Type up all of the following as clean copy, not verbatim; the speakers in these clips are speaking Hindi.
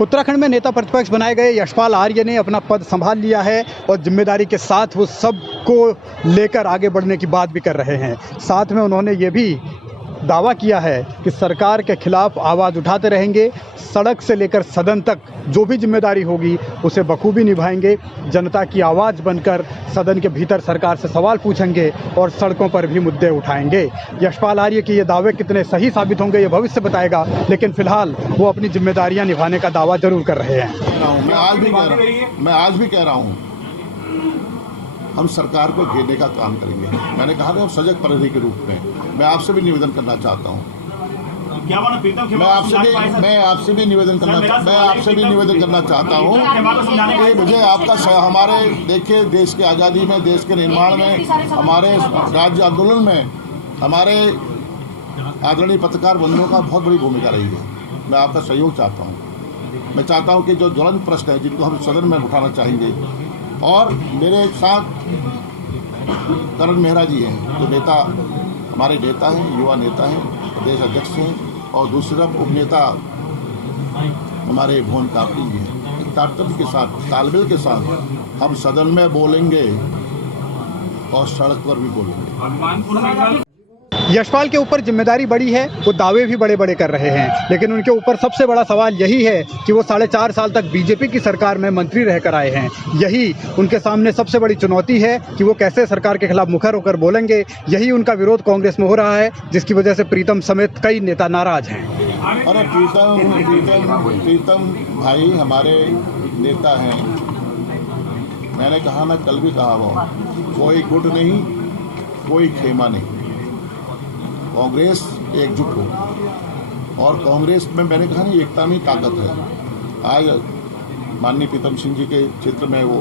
उत्तराखंड में नेता प्रतिपक्ष बनाए गए यशपाल आर्य ने अपना पद संभाल लिया है और जिम्मेदारी के साथ वो सबको लेकर आगे बढ़ने की बात भी कर रहे हैं। साथ में उन्होंने ये भी दावा किया है कि सरकार के खिलाफ आवाज़ उठाते रहेंगे, सड़क से लेकर सदन तक जो भी जिम्मेदारी होगी उसे बखूबी निभाएंगे, जनता की आवाज़ बनकर सदन के भीतर सरकार से सवाल पूछेंगे और सड़कों पर भी मुद्दे उठाएंगे। यशपाल आर्य के ये दावे कितने सही साबित होंगे ये भविष्य बताएगा, लेकिन फिलहाल वो अपनी जिम्मेदारियां निभाने का दावा जरूर कर रहे हैं। मैं आज भी कह रहा हूँ हम सरकार को घेरने का काम करेंगे। मैंने कहा था सजग प्रहरी के रूप में मैं आपसे भी निवेदन करना चाहता हूँ। मैं आपसे भी निवेदन करना चाहता हूँ कि मुझे आपका हमारे देखिए देश की आज़ादी में, देश के निर्माण में, हमारे राज्य आंदोलन में हमारे आदरणीय पत्रकार बंधुओं का बहुत बड़ी भूमिका रही है। मैं आपका सहयोग चाहता हूँ। मैं चाहता हूँ कि जो ज्वलंत प्रश्न है जिनको हम सदन में उठाना चाहेंगे, और मेरे साथ करण मेहरा जी हैं जो नेता हमारे नेता हैं, युवा नेता हैं, प्रदेश अध्यक्ष हैं, और दूसरी तरफ उप नेता हमारे भुवन कापड़ी जी हैं। तारतम्य के साथ, तालमेल के साथ हम सदन में बोलेंगे और सड़क पर भी बोलेंगे। यशपाल के ऊपर जिम्मेदारी बड़ी है, वो दावे भी बड़े बड़े कर रहे हैं, लेकिन उनके ऊपर सबसे बड़ा सवाल यही है कि वो 4.5 साल तक बीजेपी की सरकार में मंत्री रहकर आए हैं। यही उनके सामने सबसे बड़ी चुनौती है कि वो कैसे सरकार के खिलाफ मुखर होकर बोलेंगे। यही उनका विरोध कांग्रेस में हो रहा है, जिसकी वजह से प्रीतम समेत कई नेता नाराज हैं। अरे प्रीतम भाई हमारे नेता हैं। मैंने कहा ना, कल भी कहा, वो कोई गुट नहीं, कोई खेमा नहीं। कांग्रेस एकजुट हो, और कांग्रेस में मैंने कहा नहीं, एकता में ताकत है। आज माननीय प्रीतम सिंह जी के क्षेत्र में वो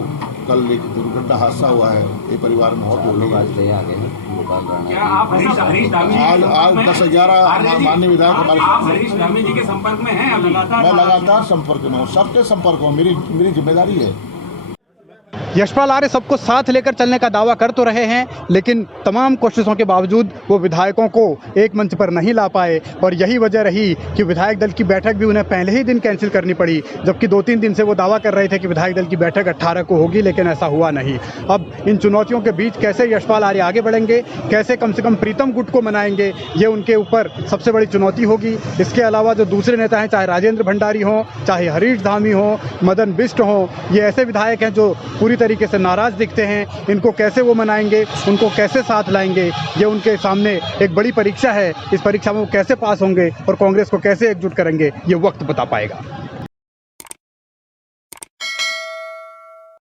कल एक दुर्घटना हादसा हुआ है, एक परिवार में मौत हो गई। आज 10-11 माननीय विधायक हमारे जी के संपर्क में हैं। मैं लगातार संपर्क में हूँ, सबके संपर्क में, मेरी जिम्मेदारी है। यशपाल आर्य सबको साथ लेकर चलने का दावा कर तो रहे हैं, लेकिन तमाम कोशिशों के बावजूद वो विधायकों को एक मंच पर नहीं ला पाए, और यही वजह रही कि विधायक दल की बैठक भी उन्हें पहले ही दिन कैंसिल करनी पड़ी, जबकि 2-3 दिन से वो दावा कर रहे थे कि विधायक दल की बैठक 18 को होगी, लेकिन ऐसा हुआ नहीं। अब इन चुनौतियों के बीच कैसे यशपाल आर्य आगे बढ़ेंगे, कैसे कम से कम प्रीतम गुट को मनाएंगे, ये उनके ऊपर सबसे बड़ी चुनौती होगी। इसके अलावा जो दूसरे नेता हैं, चाहे राजेंद्र भंडारी हों, चाहे हरीश धामी हों, मदन बिष्ट हों, ये ऐसे विधायक हैं जो पूरी तरीके से नाराज दिखते हैं। इनको कैसे वो मनाएंगे, उनको कैसे साथ लाएंगे, ये उनके सामने एक बड़ी परीक्षा है। इस परीक्षा में वो कैसे पास होंगे और कांग्रेस को कैसे एकजुट करेंगे, ये वक्त बता पाएगा।